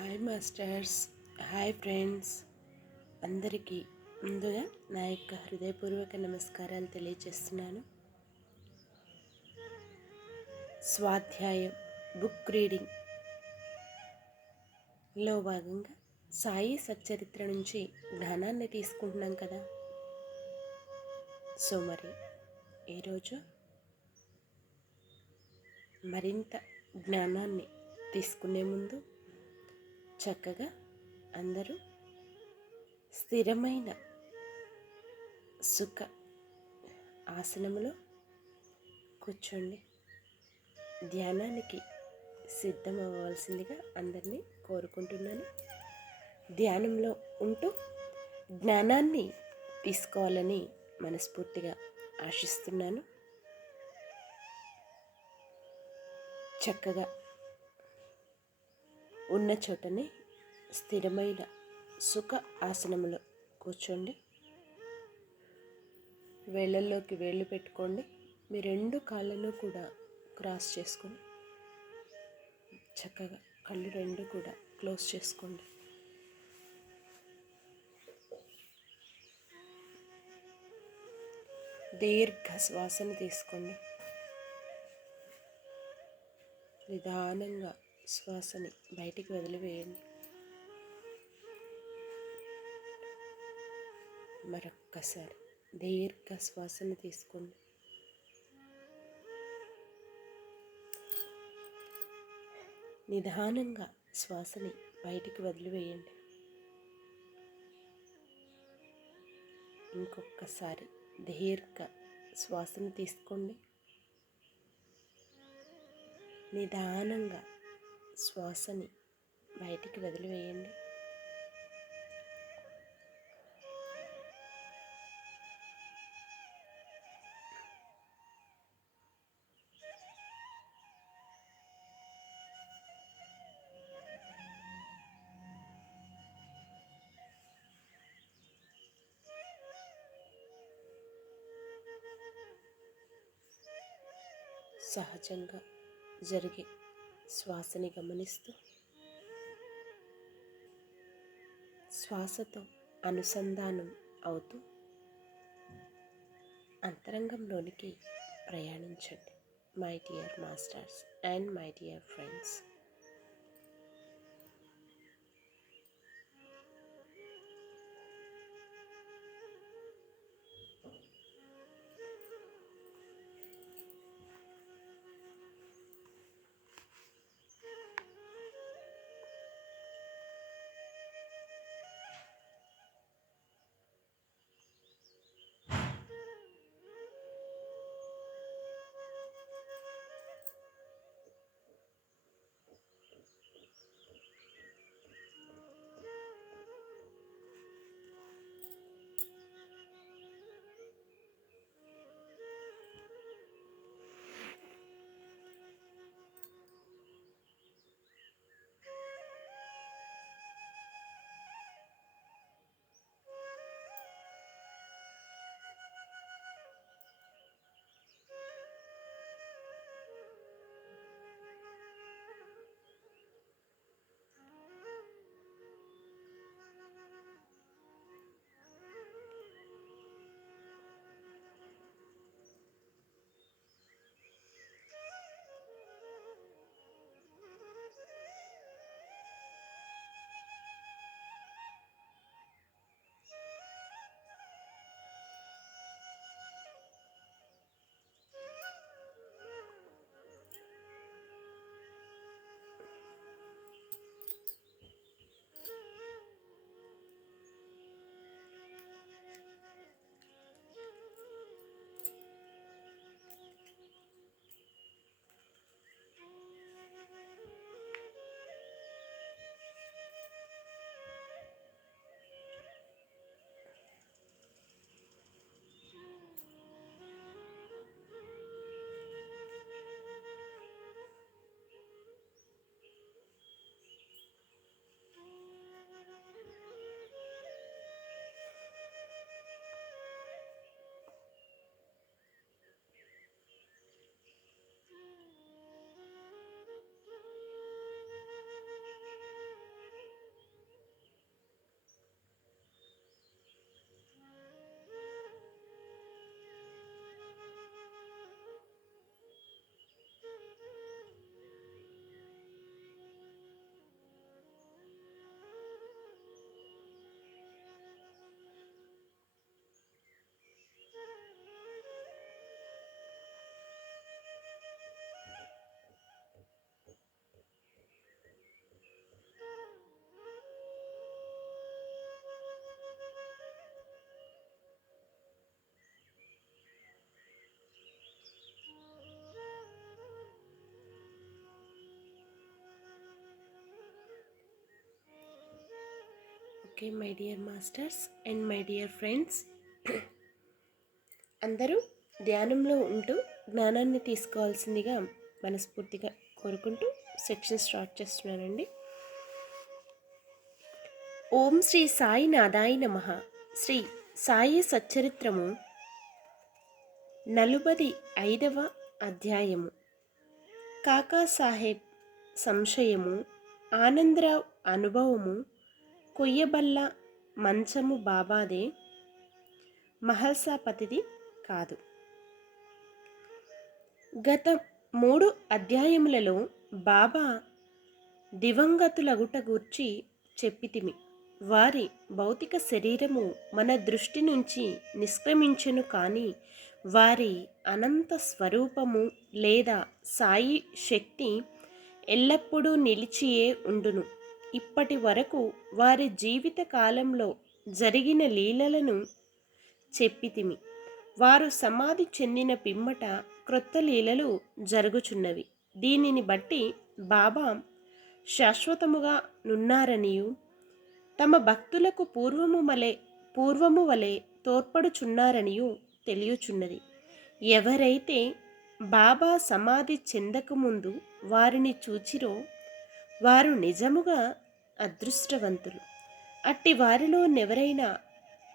Hi masters, hi friends. అందరికీ ముందుగా నా యొక్క హృదయపూర్వక నమస్కారాలు తెలియజేస్తున్నాను. స్వాధ్యాయం బుక్ రీడింగ్లో భాగంగా సాయి సచ్చరిత్ర నుంచి జ్ఞానాన్ని తీసుకుంటున్నాం కదా. సో మరి ఈరోజు మరింత జ్ఞానాన్ని తీసుకునే ముందు చక్కగా అందరూ స్థిరమైన సుఖ ఆసనములో కూర్చోండి. ధ్యానానికి సిద్ధం అవ్వవలసిందిగా అందరినీ కోరుకుంటున్నాను. ధ్యానంలో ఉంటూ జ్ఞానాన్ని తీసుకోవాలని మనస్ఫూర్తిగా ఆశిస్తున్నాను. చక్కగా ఉన్న చోటనే స్థిరమైన సుఖ ఆసనములో కూర్చోండి. వేళ్ళల్లోకి వేళ్ళు పెట్టుకోండి. మీ రెండు కాళ్ళను కూడా క్రాస్ చేసుకొని చక్కగా కళ్ళు రెండు కూడా క్లోజ్ చేసుకోండి. దీర్ఘ శ్వాసను తీసుకోండి. నిదానంగా శ్వాసని బయటికి వదిలివేయండి. మరొక్కసారి దీర్ఘ శ్వాసను తీసుకోండి. నిదానంగా శ్వాసని బయటికి వదిలివేయండి. ఇంకొకసారి దీర్ఘ శ్వాసను తీసుకోండి. నిదానంగా శ్వాసని బయటికి వదిలివేయండి. సహజంగా జరిగే శ్వాసని గమనిస్తూ శ్వాసతో అనుసంధానం అవుతూ అంతరంగంలోనికి ప్రయాణించండి. My dear masters and my dear friends. Okay my dear masters and my dear friends, అందరూ ధ్యానంలో ఉంటూ జ్ఞానాన్ని తీసుకోవాల్సిందిగా మనస్ఫూర్తిగా కోరుకుంటూ సెక్షన్ స్టార్ట్ చేస్తున్నానండి. ఓం శ్రీ సాయి నాదాయ నమః. శ్రీ సాయి సచ్చరిత్రము 45వ అధ్యాయము. కాకాసాహెబ్ సంశయము, ఆనందరావు అనుభవము, కొయ్యబల్ల మంచము బాబాదే, మహల్సాపతిది కాదు. గత 3 అధ్యాయములలో బాబా దివంగతులగుట గూర్చి చెప్పితిమి. వారి భౌతిక శరీరము మన దృష్టి నుంచి నిష్క్రమించెను, కానీ వారి అనంత స్వరూపము లేదా సాయి శక్తి ఎల్లప్పుడూ నిలిచియే ఉండును. ఇప్పటి వరకు వారి జీవిత కాలంలో జరిగిన లీలలను చెప్పితిమి. వారు సమాధి చెందిన పిమ్మట క్రొత్త లీలలు జరుగుచున్నవి. దీనిని బట్టి బాబా శాశ్వతముగా నున్నారనియు తమ భక్తులకు పూర్వము వలె తోడ్పడుచున్నారనియు తెలియచున్నది. ఎవరైతే బాబా సమాధి చెందకముందు వారిని చూచిరో వారు నిజముగా అదృష్టవంతులు. అట్టి వారిలో నెవరైనా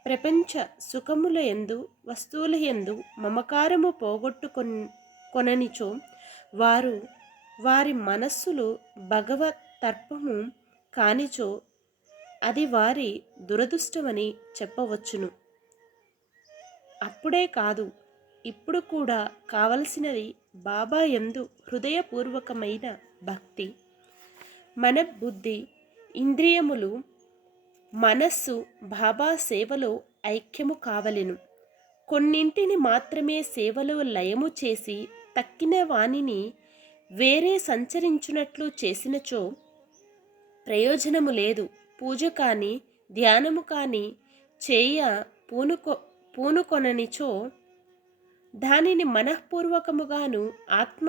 ప్రపంచ సుఖముల యందు వస్తువుల యందు మమకారము కొననిచో వారి మనస్సులు భగవత్ తర్పము కానిచో అది వారి దురదృష్టమని చెప్పవచ్చును. అప్పుడే కాదు, ఇప్పుడు కూడా కావలసినది బాబా యందు హృదయపూర్వకమైన భక్తి. మన బుద్ధి, ఇంద్రియములు, మనస్సు బాబా సేవలో ఐక్యము కావలెను. కొన్నింటిని మాత్రమే సేవలో లయము చేసి తక్కిన వానిని వేరే సంచరించునట్లు చేసినచో ప్రయోజనము లేదు. పూజ కానీ ధ్యానము కానీ చేయ పూనుకొననిచో దానిని మనఃపూర్వకముగాను ఆత్మ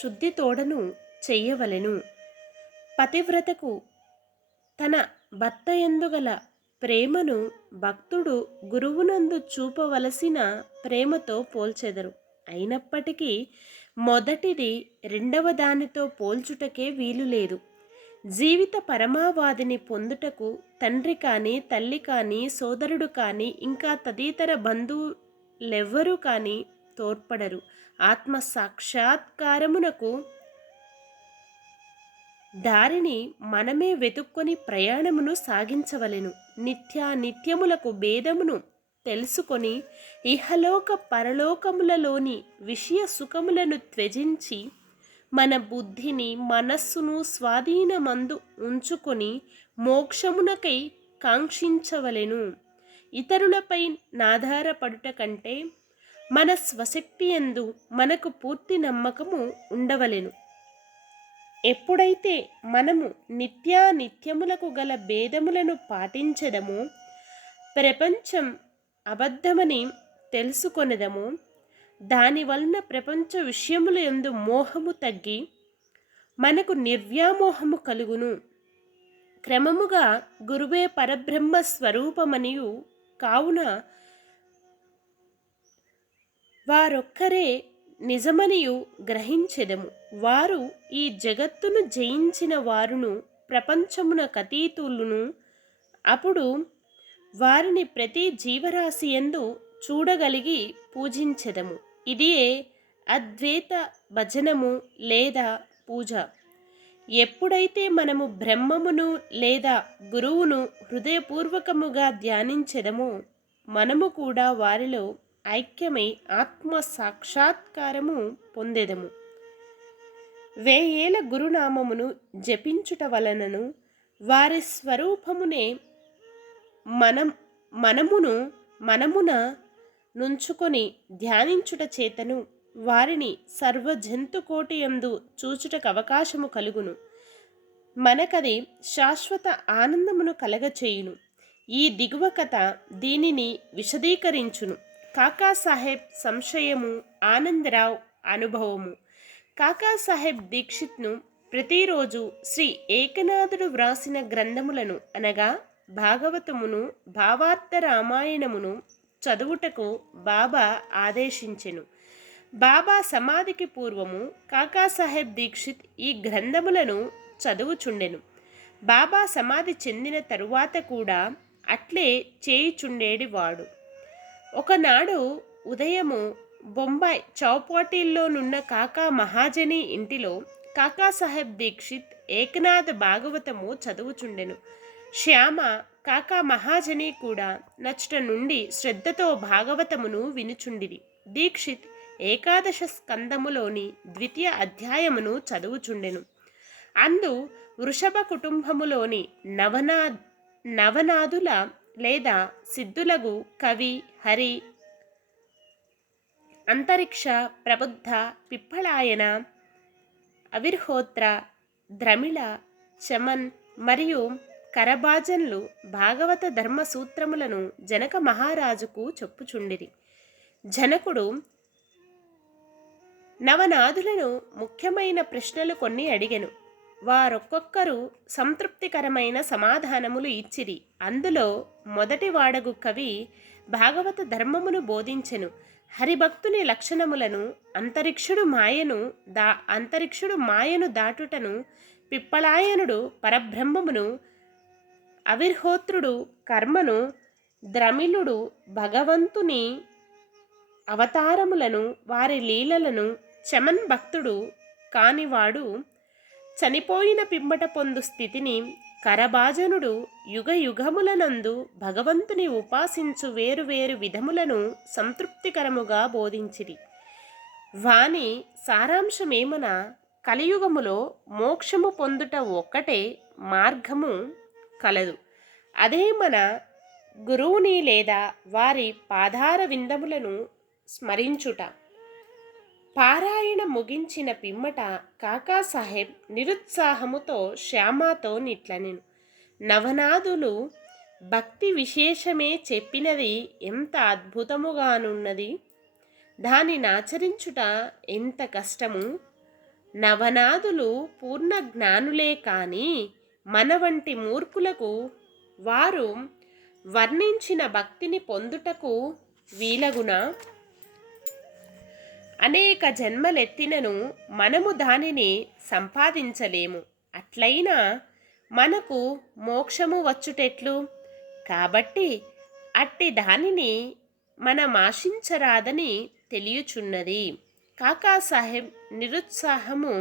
శుద్ధితోడను చెయ్యవలెను. పతివ్రతకు తన భర్త యందు గల ప్రేమను భక్తుడు గురువునందు చూపవలసిన ప్రేమతో పోల్చెదరు. అయినప్పటికీ మొదటిది రెండవ దానితో పోల్చుటకే వీలు లేదు. జీవిత పరమావాదిని పొందుటకు తండ్రి కానీ, తల్లి కానీ, సోదరుడు కానీ, ఇంకా తదితర బంధువులెవ్వరూ కానీ తోడ్పడరు. ఆత్మ సాక్షాత్కారమునకు దారిని మనమే వెతుక్కొని ప్రయాణమును సాగించవలెను. నిత్యములకు భేదమును తెలుసుకొని ఇహలోక పరలోకములలోని విషయ సుఖములను త్యజించి మన బుద్ధిని, మనస్సును స్వాధీనమందు ఉంచుకొని మోక్షమునకై కాంక్షించవలెను. ఇతరులపై నాధారపడుట కంటే మన స్వశక్తి యందు మనకు పూర్తి నమ్మకము ఉండవలెను. ఎప్పుడైతే మనము నిత్యములకు గల భేదములను పాటించదమో, ప్రపంచం అబద్ధమని తెలుసుకొనదమో, దానివలన ప్రపంచ విషయముల యందు మోహము తగ్గి మనకు నిర్వ్యామోహము కలుగును. క్రమముగా గురువే పరబ్రహ్మ స్వరూపమనియు కావున వారొక్కరే నిజమనియు గ్రహించెదము. వారు ఈ జగత్తును జయించిన వారును, ప్రపంచమునకతీతులను. అప్పుడు వారిని ప్రతి జీవరాశి యందు చూడగలిగి పూజించెదము. ఇదియే అద్వైత భజనము లేదా పూజ. ఎప్పుడైతే మనము బ్రహ్మమును లేదా గురువును హృదయపూర్వకముగా ధ్యానించెదమో మనము కూడా వారిలో ఐక్యమై ఆత్మ సాక్షాత్కారము పొందెదము. 1000 ఏళ్ల గురునామమును జపించుట వలనను వారి స్వరూపమునే మనమున నుంచుకొని ధ్యానించుట చేతను వారిని సర్వజంతుకోటి యందు చూచుటకు అవకాశము కలుగును. మనకది శాశ్వత ఆనందమును కలగచేయును. ఈ దిగువ కథ దీనిని విశదీకరించును. కాకాసాహెబ్ సంశయము, ఆనందరావు అనుభవము. కాకాసాహెబ్ దీక్షిత్ను ప్రతిరోజు శ్రీ ఏకనాథుడు వ్రాసిన గ్రంథములను అనగా భాగవతమును భావార్థ రామాయణమును చదువుటకు బాబా ఆదేశించెను. బాబా సమాధికి పూర్వము కాకాసాహెబ్ దీక్షిత్ ఈ గ్రంథములను చదువుచుండెను. బాబా సమాధి చెందిన తరువాత కూడా అట్లే చేయుచుండేడివాడు. ఒకనాడు ఉదయము బొంబాయి చౌపాటీల్లోనున్న కాకా మహాజనీ ఇంటిలో కాకాసాహెబ్ దీక్షిత్ ఏకనాథ భాగవతము చదువుచుండెను. శ్యామ కాకా మహాజనీ కూడా నచ్చట నుండి శ్రద్ధతో భాగవతమును వినుచుండిరి. దీక్షిత్ ఏకాదశ స్కందములోని ద్వితీయ అధ్యాయమును చదువుచుండెను. అందు వృషభ కుటుంబములోని నవనాదుల లేదా సిద్ధులగు కవి, హరి, అంతరిక్ష, ప్రబుద్ధ, పిప్పళాయన, అవిర్హోత్ర, ద్రమిళ, చమన్ మరియు కరబాజన్లు భాగవత ధర్మ సూత్రములను జనక మహారాజుకు చెప్పుచుండిరి. జనకుడు నవనాథులను ముఖ్యమైన ప్రశ్నలు కొన్ని అడిగెను. వారొక్కొక్కరు సంతృప్తికరమైన సమాధానములు ఇచ్చిరి. అందులో మొదటి వాడగు కవి భాగవత ధర్మమును బోధించెను. హరిభక్తుని లక్షణములను, అంతరిక్షుడు మాయను దాటుటను, పిప్పలాయనుడు పరబ్రహ్మమును, అవిర్హోత్రుడు కర్మను, ద్రమిళుడు భగవంతుని అవతారములను, వారి లీలలను, చమన్ భక్తుడు కానివాడు చనిపోయిన పిమ్మట పొందు స్థితిని, కరభాజనుడు యుగ యుగములనందు భగవంతుని ఉపాసించు వేరువేరు విధములను సంతృప్తికరముగా బోధించిరి. వాని సారాంశమేమన కలియుగములో మోక్షము పొందుట ఒక్కటే మార్గము కలదు. అదే మన గురువుని లేదా వారి పాదార విందములను స్మరించుట. పారాయణ ముగించిన పిమ్మట కాకాసాహెబ్ నిరుత్సాహముతో శ్యామాతో నిట్లనెను. నవనాథులు భక్తి విశేషమే చెప్పినది ఎంత అద్భుతముగానున్నది, దానినాచరించుట ఎంత కష్టము. నవనాథులు పూర్ణ జ్ఞానులే కాని మన వంటి మూర్ఖులకు వారు వర్ణించిన భక్తిని పొందుటకు వీలగునా? అనేక జన్మలెత్తినను మనము దానిని సంపాదించలేము. అట్లయినా మనకు మోక్షము వచ్చుటెట్లు? కాబట్టి అట్టి దానిని మనమాశించరాదని తెలియచున్నది. కాకాసాహెబ్ నిరుత్సాహము,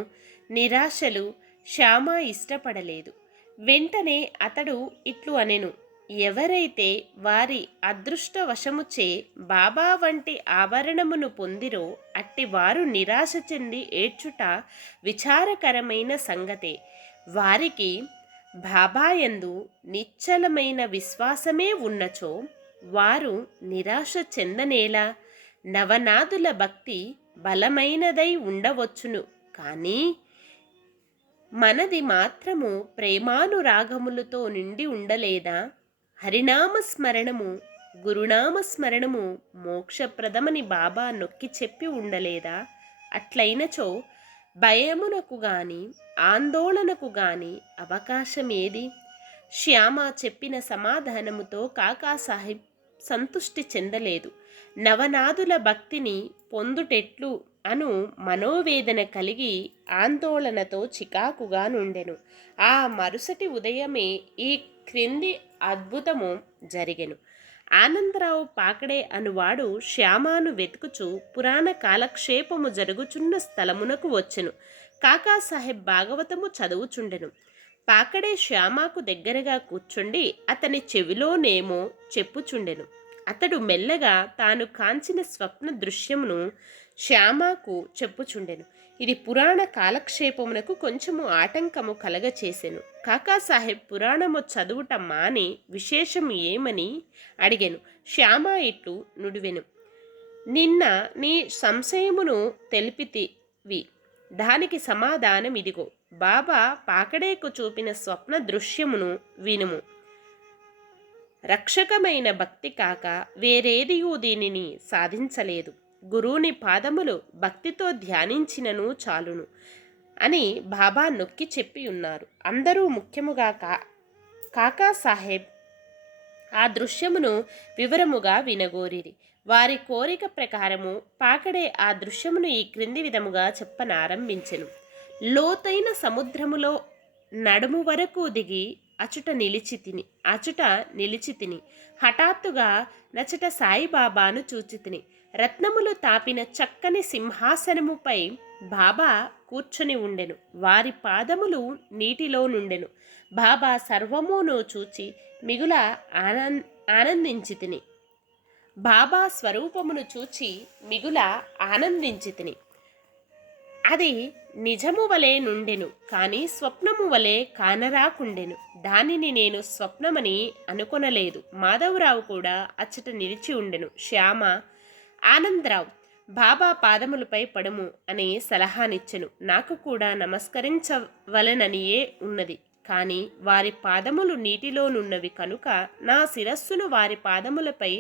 నిరాశలు శ్యామ ఇష్టపడలేదు. వెంటనే అతడు ఇట్లు అనెను: ఎవరైతే వారి అదృష్టవశముచే బాబా వంటి ఆభరణమును పొందిరో అట్టివారు నిరాశ చెంది ఏడ్చుట విచారకరమైన సంగతే. వారికి బాబాయందు నిశ్చలమైన విశ్వాసమే ఉన్నచో వారు నిరాశ చెందనేలా? నవనాథుల భక్తి బలమైనదై ఉండవచ్చును, కానీ మనది మాత్రము ప్రేమానురాగములతో నిండి ఉండలేదా? హరినామస్మరణము, గురునామస్మరణము మోక్షప్రదమని బాబా నొక్కి చెప్పి ఉండలేదా? అట్లయినచో భయమునకు గాని ఆందోళనకు గాని అవకాశమేది? శ్యామ చెప్పిన సమాధానముతో కాకాసాహెబ్ సంతుష్టి చెందలేదు. నవనాథుల భక్తిని పొందుటెట్లు అను మనోవేదన కలిగి ఆందోళనతో చికాకుగా నుండెను. ఆ మరుసటి ఉదయమే ఈ క్రింది అద్భుతము జరిగెను. ఆనందరావు పాకడే అనువాడు శ్యామాను వెతుకుచు పురాణ కాలక్షేపము జరుగుచున్న స్థలమునకు వచ్చెను. కాకాసాహెబ్ భాగవతము చదువుచుండెను. పాకడే శ్యామాకు దగ్గరగా కూర్చుండి అతని చెవిలోనేమో చెప్పుచుండెను. అతడు మెల్లగా తాను కాంచిన స్వప్న దృశ్యమును శ్యామాకు చెప్పుచుండెను. ఇది పురాణ కాలక్షేపమునకు కొంచెము ఆటంకము కలగచేసెను. కాకాసాహెబ్ పురాణము చదువుట మాని విశేషము ఏమని అడిగెను. శ్యామ ఇట్లు నుడివెను: నిన్న నీ సంశయమును తెలిపితివి, దానికి సమాధానం ఇదిగో. బాబా పాకడేకు చూపిన స్వప్న దృశ్యమును వినుము. రక్షకమైన భక్తి కాక వేరేదియూ దీనిని సాధించలేదు. గురువుని పాదములు భక్తితో ధ్యానించినను చాలును అని బాబా నొక్కి చెప్పి ఉన్నారు. అందరూ ముఖ్యముగా కాకాసాహెబ్ ఆ దృశ్యమును వివరముగా వినగోరిరి. వారి కోరిక ప్రకారము పాకడే ఆ దృశ్యమును ఈ క్రింది విధముగా చెప్పనారంభించెను. లోతైన సముద్రములో నడుము వరకు దిగి అచుట నిలిచి తిని హఠాత్తుగా నచట సాయిబాబాను చూచితిని. రత్నములు తాపిన చక్కని సింహాసనముపై బాబా కూర్చొని ఉండెను. వారి పాదములు నీటిలో నుండెను. బాబా సర్వమును చూచి మిగుల ఆనందించి తిని బాబా స్వరూపమును చూచి మిగుల ఆనందించి తిని అది నిజము వలె నుండెను, కాని స్వప్నము వలె కానరాకుండెను. దానిని నేను స్వప్నమని అనుకొనలేదు. మాధవరావు కూడా అచ్చట నిలిచి ఉండెను. శ్యామ, ఆనందరావు, బాబా పాదములపై పడుము అని సలహానిచ్చెను. నాకు కూడా నమస్కరించవలననియే ఉన్నది, కాని వారి పాదములు నీటిలోనున్నవి కనుక నా శిరస్సును వారి పాదములపై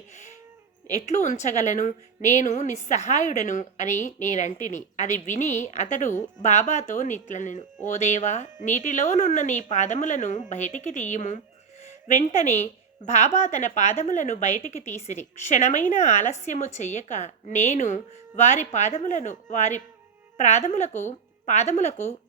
ఎట్లు ఉంచగలను? నేను నిస్సహాయుడను అని నేనంటిని. అది విని అతడు బాబాతో నిట్లనెను, ఓ దేవా, నీటిలోనున్న నీ పాదములను బయటికి తీయుము. వెంటనే బాబా తన పాదములను బయటికి తీసిరి. క్షణమైన ఆలస్యము చెయ్యక నేను వారి పాదములకు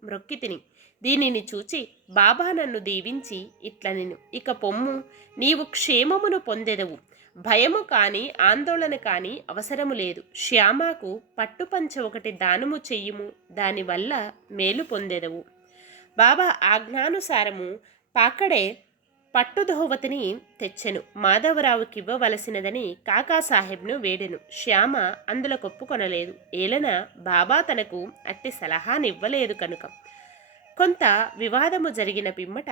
మ్రొక్కితిని. దీనిని చూచి బాబా నన్ను దీవించి ఇట్లనెను, ఇక పొమ్ము, నీవు క్షేమమును పొందెదవు. భయము కాని ఆందోళన కాని అవసరము లేదు. శ్యామకు పట్టుపంచ ఒకటి దానము చెయ్యుము, దానివల్ల మేలు పొందెదవు. బాబా ఆజ్ఞానుసారము పాకడే పట్టుధోవతిని తెచ్చెను. మాధవరావుకివ్వవలసినదని కాకాసాహెబ్ను వేడెను. శ్యామ అందులో కొప్పుకొనలేదు. ఏలన బాబా తనకు అట్టి సలహానివ్వలేదు కనుక. కొంత వివాదము జరిగిన పిమ్మట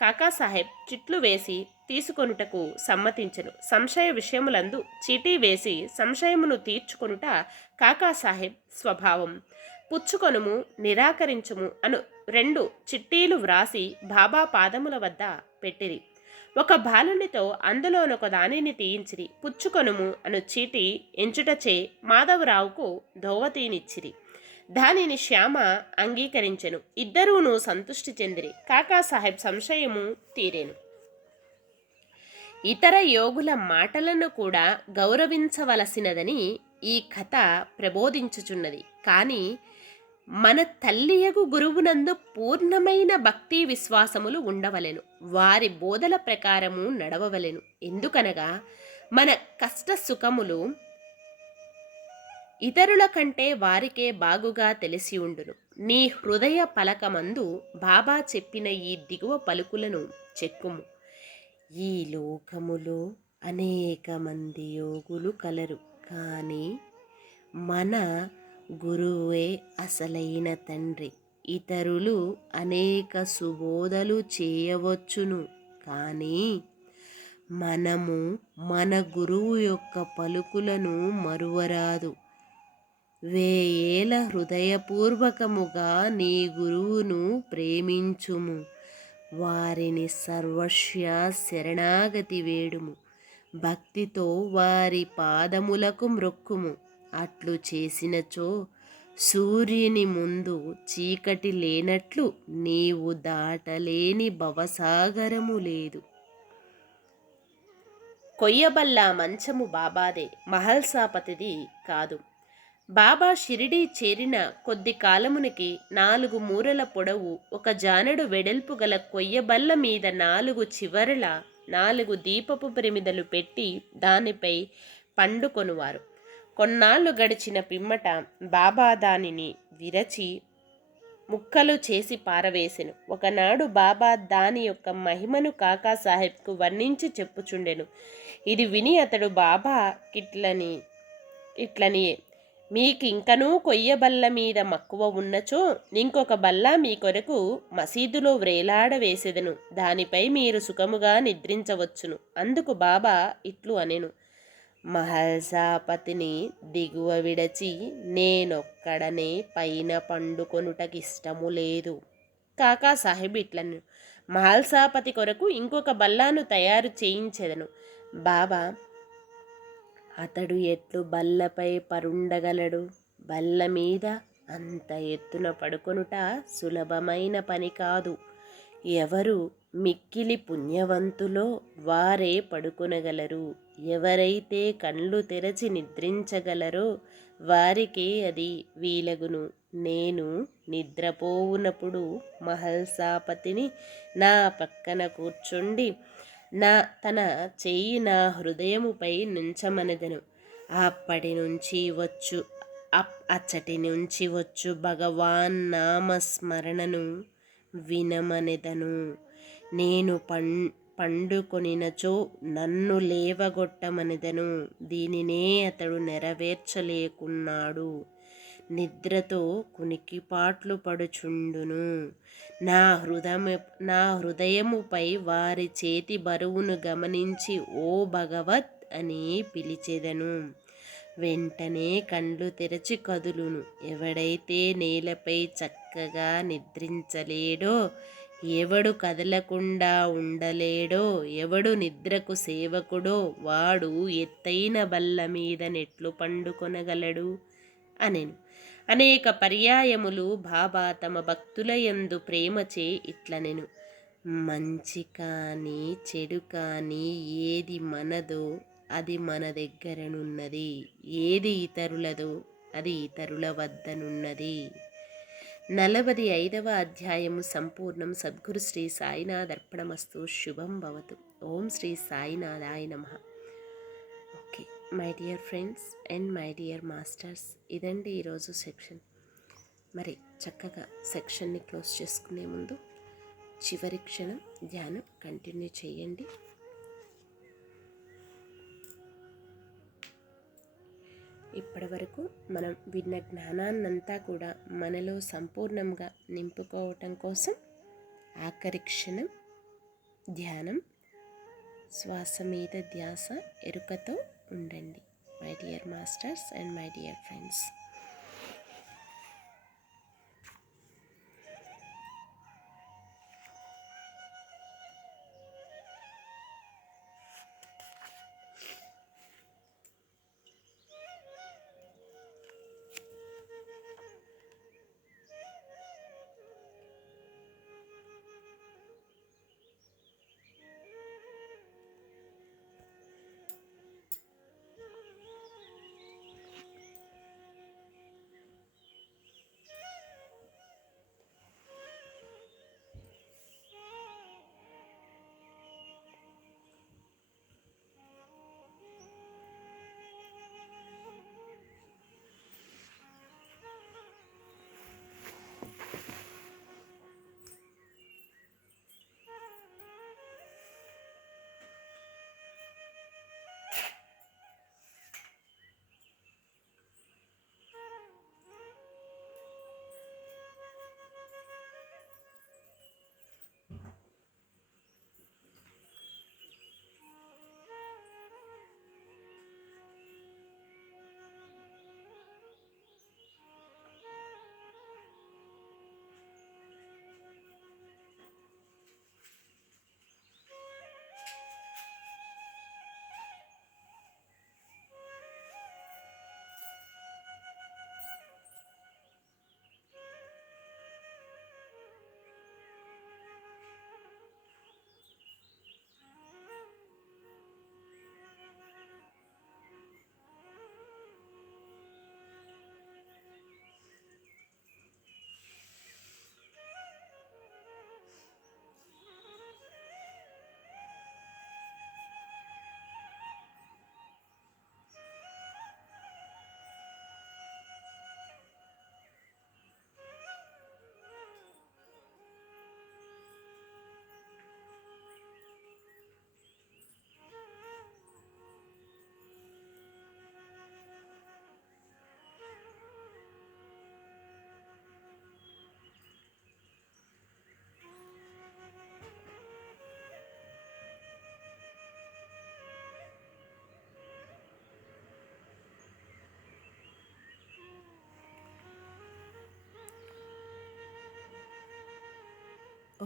కాకాసాహెబ్ చిట్లు వేసి తీసుకొనుటకు సమ్మతించెను. సంశయ విషయములందు చీటీ వేసి సంశయమును తీర్చుకొనుట కాకాసాహెబ్ స్వభావం. పుచ్చుకొనుము, నిరాకరించుము అను 2 చిట్టీలు వ్రాసి బాబా పాదముల వద్ద పెట్టిరి. ఒక బాలునితో అందులోనొక దానిని తీయించిరి. పుచ్చుకొనుము అను చీటీ ఎంచుటచే మాధవరావుకు ధోవతీనిచ్చిరి. దానిని శ్యామ అంగీకరించెను. ఇద్దరూను సంతృష్టి చెందిరి. కాకాసాహెబ్ సంశయము తీరెను. ఇతర యోగుల మాటలను కూడా గౌరవించవలసినదని ఈ కథ ప్రబోధించుచున్నది. కానీ మన తల్లియగు గురువునందు పూర్ణమైన భక్తి విశ్వాసములు ఉండవలెను. వారి బోధల ప్రకారము నడవవలెను. ఎందుకనగా మన కష్ట సుఖములు ఇతరుల కంటే వారికే బాగుగా తెలిసి ఉండును. నీ హృదయ పలకమందు బాబా చెప్పిన ఈ దిగువ పలుకులను చెక్కుము. ఈ లోకములో అనేక మంది యోగులు కలరు, కానీ మన గురువే అసలైన తండ్రి. ఇతరులు అనేక సుబోధలు చేయవచ్చును, కానీ మనము మన గురువు యొక్క పలుకులను మరువరాదు. వేయేల హృదయపూర్వకముగా నీ గురువును ప్రేమించుము. వారిని సర్వస్వ శరణాగతి వేడుము. భక్తితో వారి పాదములకు మ్రొక్కుము. అట్లు చేసినచో సూర్యుని ముందు చీకటి లేనట్లు నీవు దాటలేని భవసాగరము లేదు. కొయ్యబల్ల మంచము బాబాదే, మహల్సాపతిది కాదు. బాబా షిరిడీ చేరిన కొద్ది కాలమునికి 4 మూరల పొడవు, 1 జానెడు వెడల్పు గల కొయ్యబల్ల మీద 4 చివరల 4 దీపపు ప్రమిదలు పెట్టి దానిపై పండుకొనువారు. కొన్నాళ్ళు గడిచిన పిమ్మట బాబా దానిని విరచి ముక్కలు చేసి పారవేసెను. ఒకనాడు బాబా దాని యొక్క మహిమను కాకాసాహెబ్కు వర్ణించి చెప్పుచుండెను. ఇది విని అతడు బాబా ఇట్లనియే, మీకింకనూ కొయ్యబల్ల మీద మక్కువ ఉన్నచో ఇంకొక బల్ల మీ కొరకు మసీదులో వ్రేలాడవేసెదను. దానిపై మీరు సుఖముగా నిద్రించవచ్చును. అందుకు బాబా ఇట్లు అనెను, మహల్సాపతిని దిగువ విడచి నేనొక్కడనే పైన పండుకొనుటకిష్టము లేదు. కాకాసాహెబ్ ఇట్లను, మహల్సాపతి కొరకు ఇంకొక బల్లాను తయారు చేయించెదను. బాబా, అతడు ఎట్లు బల్లపై పరుండగలడు? బల్ల మీద అంత ఎత్తున పడుకొనుట సులభమైన పని కాదు. ఎవరు మిక్కిలి పుణ్యవంతులో వారే పడుకొనగలరు. ఎవరైతే కళ్ళు తెరచి నిద్రించగలరో వారికే అది వీలగును. నేను నిద్రపోవునప్పుడు మహల్సాపతిని నా పక్కన కూర్చుండి తన చెయ్యి నా హృదయముపై నుంచమనెదను. అచ్చటి నుంచి వచ్చు భగవాన్ నామస్మరణను వినమనెదను. నేను పండుకొనినచో నన్ను లేవగొట్టమనెదను. దీనినే అతడు నెరవేర్చలేకున్నాడు. నిద్రతో కునికిపాట్లు పడుచుండును. నా హృదయముపై వారి చేతి బరువును గమనించి ఓ భగవత్ అని పిలిచెదను. వెంటనే కండ్లు తెరచి కదులును. ఎవడైతే నేలపై చక్కగా నిద్రించలేడో, ఎవడు కదలకుండా ఉండలేడో, ఎవడు నిద్రకు సేవకుడో వాడు ఎత్తైన బల్ల మీద నెట్లు పండుకొనగలడు అనెను. అనేక పర్యాయములు బాబా తమ భక్తుల యందు ప్రేమచే ఇట్లనెను. మంచి కానీ చెడు కానీ ఏది మనదో అది మన దగ్గరనున్నది. ఏది ఇతరులదో అది ఇతరుల వద్దనున్నది. 45వ అధ్యాయము సంపూర్ణం. సద్గురు శ్రీ సాయినాథ్ అర్పణమస్తు. శుభం భవతు. ఓం శ్రీ సాయినాథాయ నమః. Okay my dear friends and my dear masters, ఇదండి ఈరోజు సెక్షన్. మరి చక్కగా సెక్షన్ని క్లోజ్ చేసుకునే ముందు చివరి క్షణం ధ్యానం కంటిన్యూ చేయండి. ఇప్పటి వరకు మనం విన్న జ్ఞానాన్నంతా కూడా మనలో సంపూర్ణంగా నింపుకోవటం కోసం ఆఖరి క్షణం ధ్యానం. శ్వాస మీద ధ్యాస ఎరుకతో ఉండండి my dear masters and my dear friends.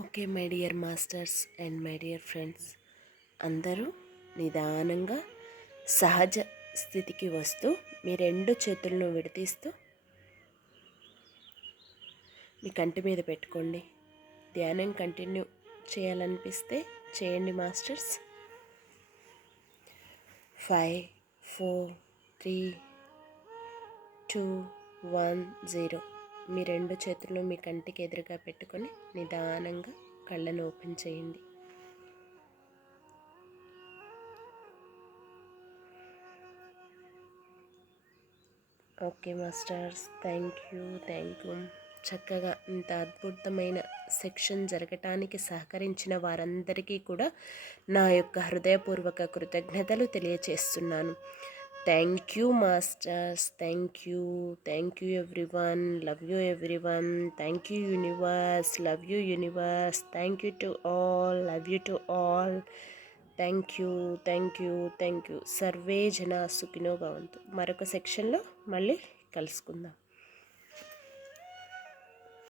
Okay my dear masters and my dear friends, అందరూ నిదానంగా సహజ స్థితికి వస్తూ మీ రెండు చేతులను విడతీస్తూ మీ కంటి మీద పెట్టుకోండి. ధ్యానం కంటిన్యూ చేయాలనిపిస్తే చేయండి మాస్టర్స్. 5 4 3 2 1 0. మీ రెండు చేతులను మీ కంటికి ఎదురుగా పెట్టుకొని నిదానంగా కళ్ళను ఓపెన్ చేయండి. Okay masters, thank you. చక్కగా ఇంత అద్భుతమైన సెక్షన్ జరగటానికి సహకరించిన వారందరికీ కూడా నా యొక్క హృదయపూర్వక కృతజ్ఞతలు తెలియచేస్తున్నాను. Thank you masters, thank you everyone, love you everyone, thank you universe, love you universe, thank you to all, love you to all, thank you. Survey జన సుఖినో భవంతు. మరొక సెక్షన్లో మళ్ళీ కలుసుకుందాం.